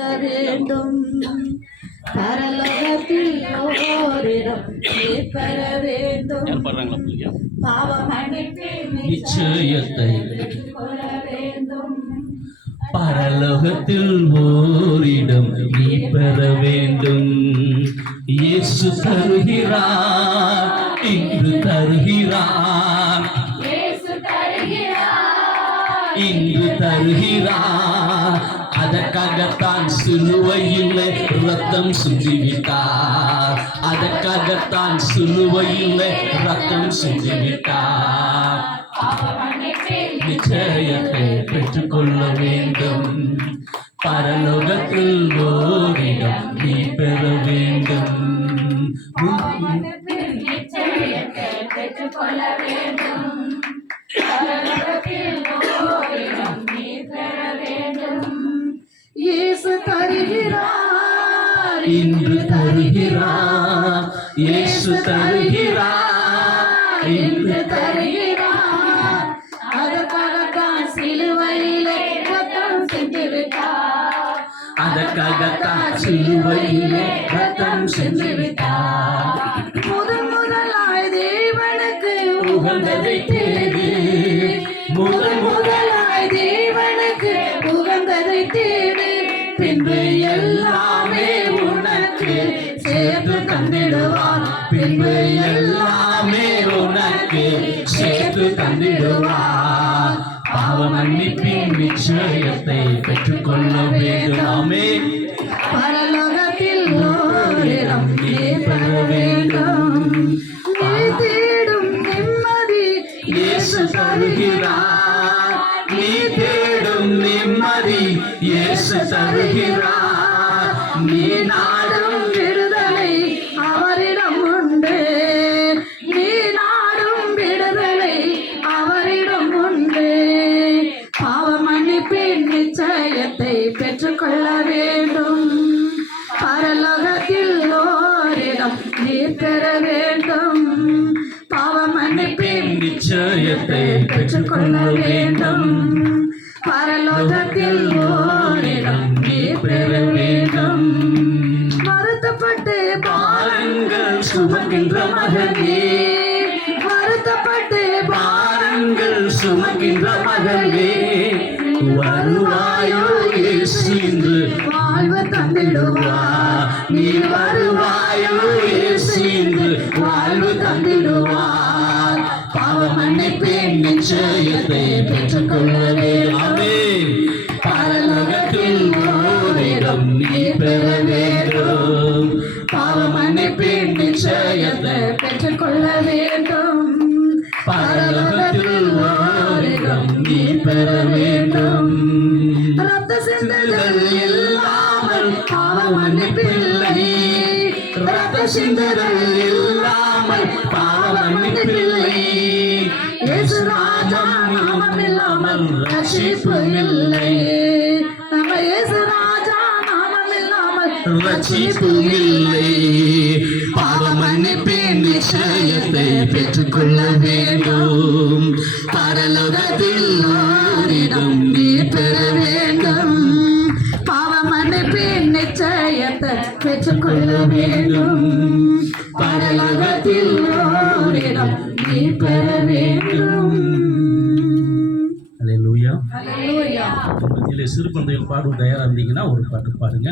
பெற்றுக்கொள்ள வேண்டும். பரலோகத்தில் ஓரிடம் பெற வேண்டும். பாவ மன்னிப்பின் நிச்சயத்தை பெற்றுக்கொள்ள வேண்டும். பரலோகத்தில் ஓரிடம் நீ பெற வேண்டும். இயேசு தருகிறார், இன்று தருகிறார், இன்று தருகிறார். அதற்காகத்தான் சிலுவையில் ரத்தம் சிந்திவிட்டார். அதற்காகத்தான் சிலுவையில் ரத்தம் சிந்திவிட்டார். நிச்சயத்தை பெற்றுக்கொள்ள வேண்டும். பரலோகத்தில் ஓரிடம் நீ பெற வேண்டும். பெற்றுக்கொள்ள வேண்டும். பரலோகத்தில் ஓரிடம் நீ பெற வேண்டும். இயேசு தருகிறார், இன்று தருகிறார். இயேசு தருகிறார், இன்று தருகிறார். அதற்காகத்தான் சிலுவையிலே ரத்தம் சிந்திவிட்டார். அதற்காகத்தான் சிலுவையிலே ரத்தம் சிந்திவிட்டார். முதலாய் தேவனுக்கு உகந்ததை தேடு. முதலாய் தேவனுக்கு உகந்ததை தேடு. பின்பு எல்லாமே உனக்கு சேர்த்து தந்திடுவார். பின்பு எல்லாமே உனக்கு சேர்த்து தந்திடுவார். பாவ மன்னிப்பின் நிச்சயத்தை பெற்றுக்கொள்ள வேண்டுமே. பரலோகத்தில் ஓரிடம் நீ பெற வேண்டும். நீ தேடும் நிம்மதி இயேசு தருகிறார். நீ தேடும் நிம்மதி இயேசு தருகிறார். நீ நாடும் விடுதலை அவரிடம் உண்டு. நீ நாடும் விடுதலை அவரிடம் உண்டு. பாவ மன்னிப்பின் நிச்சயத்தை பெற்றுக்கொள்ள வேண்டும். பரலோகத்தில் ஓரிடம் நீ பெற வேண்டும். பாவ மன்னிப்பின் நிச்சயத்தை பெற்றுக்கொள்ள வேண்டும். பரலோகத்தில் ஓரிடம் நீ பெற வேண்டும். வருத்தப்பட்டு பாருங்கள் சுமக்கின்ற மகனே. வருத்தப்பட்டு பாருங்கள் சுமக்கின்ற மகனே. வருவாயோ இயேசு இன்று வாழ்வு தந்திடுவார். நீ வருவாயோ இயேசு இன்று வாழ்வு தந்திடுவார். பாவ மன்னிப்பின் நிச்சயத்தை பெற்றுக்கொள்ள வேண்டும். பரலோகத்தில் ஓரிடம் நீ பெற வேண்டும். பாவ மன்னிப்பின் நிச்சயத்தை பெற்றுக்கொள்ள வேண்டும். பரலோகத்தில் ஓரிடம் நீ பெற வேண்டும். ரத்த சிந்துதல் இல்லாமல் பாவ மன்னிப்பில்லை. ரத்த சிந்துதல் இல்லாமல் பாவ மன்னிப்பில்லை. இயேசு ராஜா நாமம் இல்லாமல் ரட்சிப்பு இல்லை. நம்ம இயேசு ராஜா நாமம் இல்லாமல் ரட்சிப்பு இல்லை. பாவ மன்னிப்பின் நிச்சயத்தை பெற்றுக்கொள்ள வேண்டும். பரலோகத்தில் ஓரிடம் நீ பெற வேண்டும். பாவ மன்னிப்பின் நிச்சயத்தை பெற்றுக்கொள்ள வேண்டும். பரலோகத்தில் ஓரிடம் நீ பெற வேண்டும். அல்லேலூயா. அல்லேலூயா. மத்தியிலே சிறு குழந்தைகள் பாடும் தயாரா இருந்தீங்கன்னா ஒரு பாட்டு பாடுங்க.